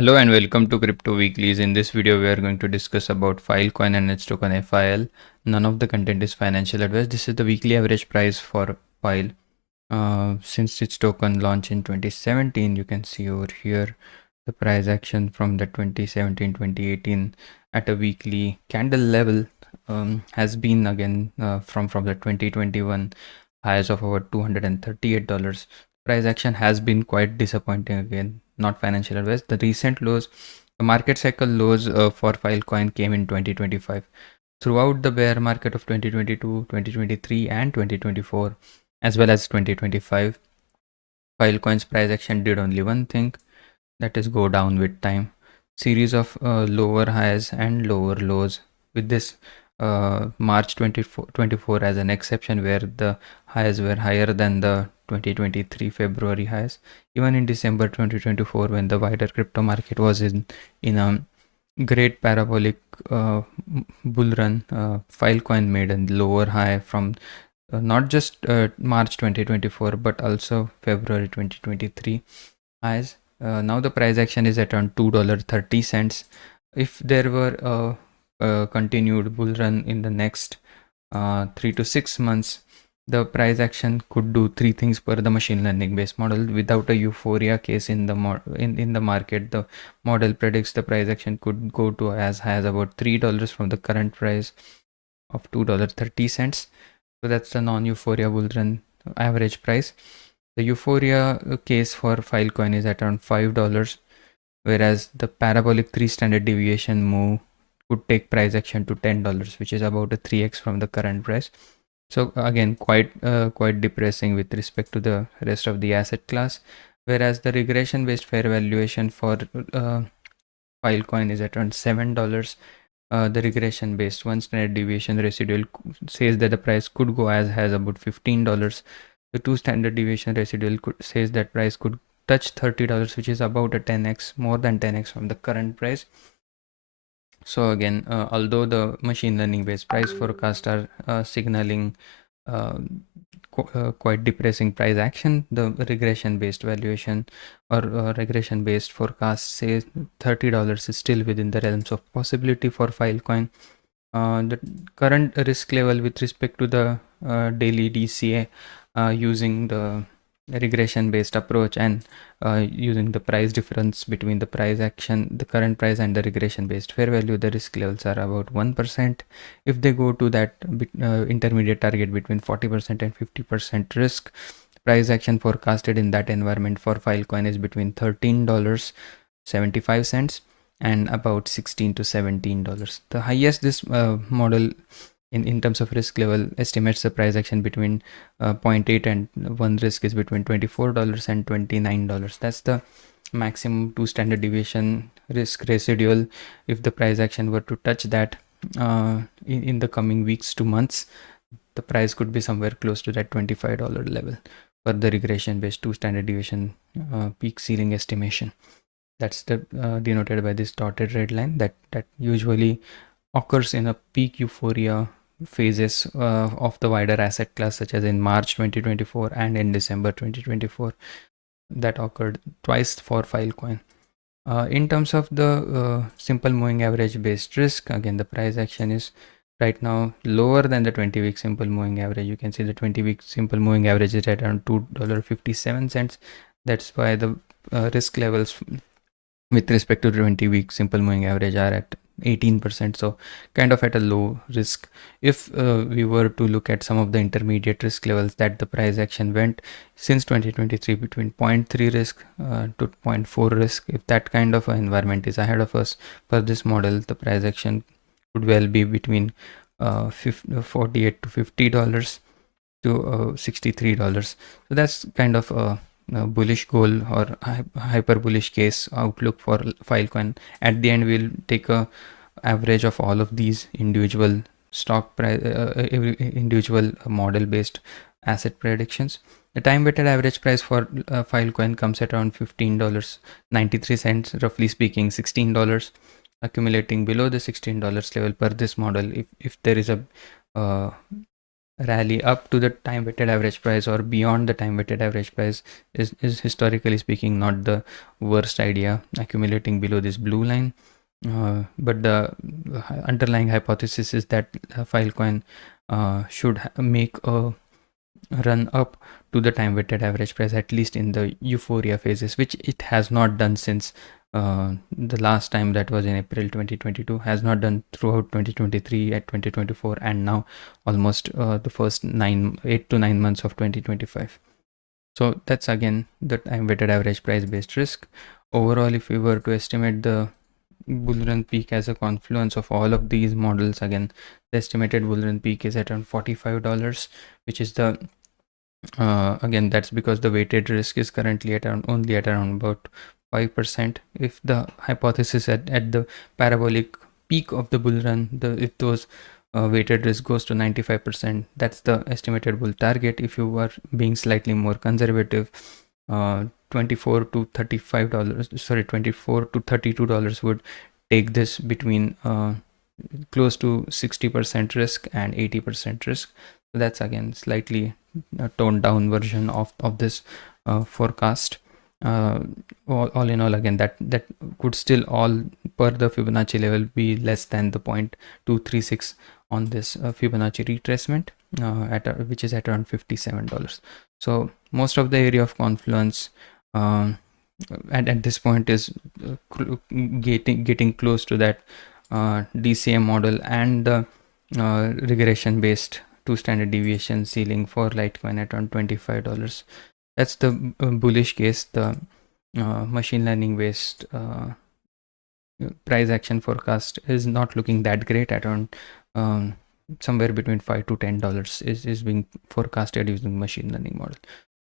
Hello and welcome to Crypto Weeklies. In this video, we are going to discuss about Filecoin and its token FIL. None of the content is financial advice. This is the weekly average price for FIL. Since its token launched in 2017, you can see over here the price action from the 2017-2018 at a weekly candle level has been again from the 2021 highs of over $238. Price action has been quite disappointing again. Not financial advice. The recent lows, the market cycle lows for Filecoin came in 2025. Throughout the bear market of 2022, 2023, and 2024, as well as 2025, Filecoin's price action did only one thing, that is go down with time. Series of lower highs and lower lows, with this March 2024 as an exception, where the highs were higher than the 2023 February highs. Even in December 2024, when the wider crypto market was in a great parabolic bull run, Filecoin made a lower high from not just March 2024 but also February 2023 highs. Now the price action is at around $2.30. If there were a continued bull run in the next 3 to 6 months, the price action could do three things per the machine learning based model. Without a euphoria case in the in the market, the model predicts the price action could go to as high as about $3 from the current price of $2.30. So that's the non-euphoria bull run average price. The euphoria case for Filecoin is at around $5, whereas the parabolic 3 standard deviation move would take price action to $10, which is about a 3x from the current price. So again, quite depressing with respect to the rest of the asset class. Whereas the regression based fair valuation for Filecoin is at around $7. The regression based 1 standard deviation residual says that the price could go as high as about $15. The 2 standard deviation residual says that price could touch $30, which is about a 10x, more than 10x from the current price. So again, although the machine learning based price forecasts are signaling quite depressing price action, the regression based valuation or regression based forecast says $30 is still within the realms of possibility for Filecoin. The current risk level with respect to the daily DCA using the regression based approach and using the price difference between the price action, the current price, and the regression based fair value, the risk levels are about 1%. If they go to that intermediate target between 40% and 50% risk, price action forecasted in that environment for Filecoin is between $13.75 and about $16 to $17. The highest this model in terms of risk level estimates the price action between 0.8 and 1 risk is between $24 and $29. That's the maximum 2 standard deviation risk residual. If the price action were to touch that in the coming weeks to months, the price could be somewhere close to that $25 level for the regression based 2 standard deviation peak ceiling estimation. That's the denoted by this dotted red line that usually occurs in a peak euphoria phases of the wider asset class, such as in March 2024 and in December 2024. That occurred twice for Filecoin. In terms of the simple moving average based risk, again the price action is right now lower than the 20-week simple moving average. You can see the 20-week simple moving average is at around $2.57. That's why the risk levels with respect to 20-week simple moving average are at 18%, so kind of at a low risk. If we were to look at some of the intermediate risk levels that the price action went since 2023 between 0.3 risk to 0.4 risk, if that kind of an environment is ahead of us for this model, the price action could well be between $48 to $50 to $63. So that's kind of a bullish goal or hyper bullish case outlook for Filecoin. At the end, we'll take a average of all of these individual stock price, individual model based asset predictions. The time weighted average price for Filecoin comes at around $15.93, roughly speaking $16, accumulating below the $16 level per this model. If there is a rally up to the time weighted average price or beyond the time weighted average price is historically speaking not the worst idea, accumulating below this blue line. But the underlying hypothesis is that Filecoin should make a run up to the time weighted average price, at least in the euphoria phases, which it has not done since the last time, that was in April 2022, has not done throughout 2023, at 2024, and now almost the first 8 to 9 months of 2025. So that's again the time weighted average price based risk. Overall, if we were to estimate the bull run peak as a confluence of all of these models, again the estimated bull run peak is at around $45, which is the again that's because the weighted risk is currently at around only at around about 5%. If the hypothesis at the parabolic peak of the bull run, if those weighted risk goes to 95%, that's the estimated bull target. If you are being slightly more conservative, 24 to $35, sorry, $24 to $32 would take this between close to 60% risk and 80% risk. So that's again slightly a toned down version of this forecast. All in all, again that could still, all per the Fibonacci level, be less than the 0.236 on this Fibonacci retracement, which is at around $57. So most of the area of confluence at this point is getting close to that DCA model and the regression based 2 standard deviation ceiling for Litecoin at around $25. That's the bullish case. The machine learning based price action forecast is not looking that great, at around somewhere between $5 to $10 is being forecasted using machine learning model.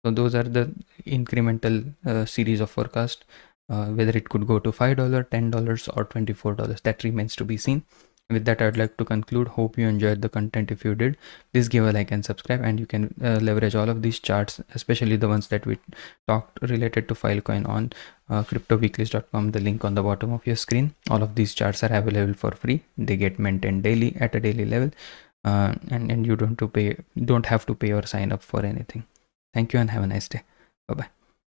So those are the incremental series of forecast. Whether it could go to $5, $10, or $24, that remains to be seen. With that, I'd like to conclude. Hope you enjoyed the content. If you did, please give a like and subscribe, and you can leverage all of these charts, especially the ones that we talked related to Filecoin, on cryptoweeklies.com, the link on the bottom of your screen. All of these charts are available for free. They get maintained daily at a daily level, and you don't have to pay or sign up for anything. Thank you and have a nice day. Bye bye.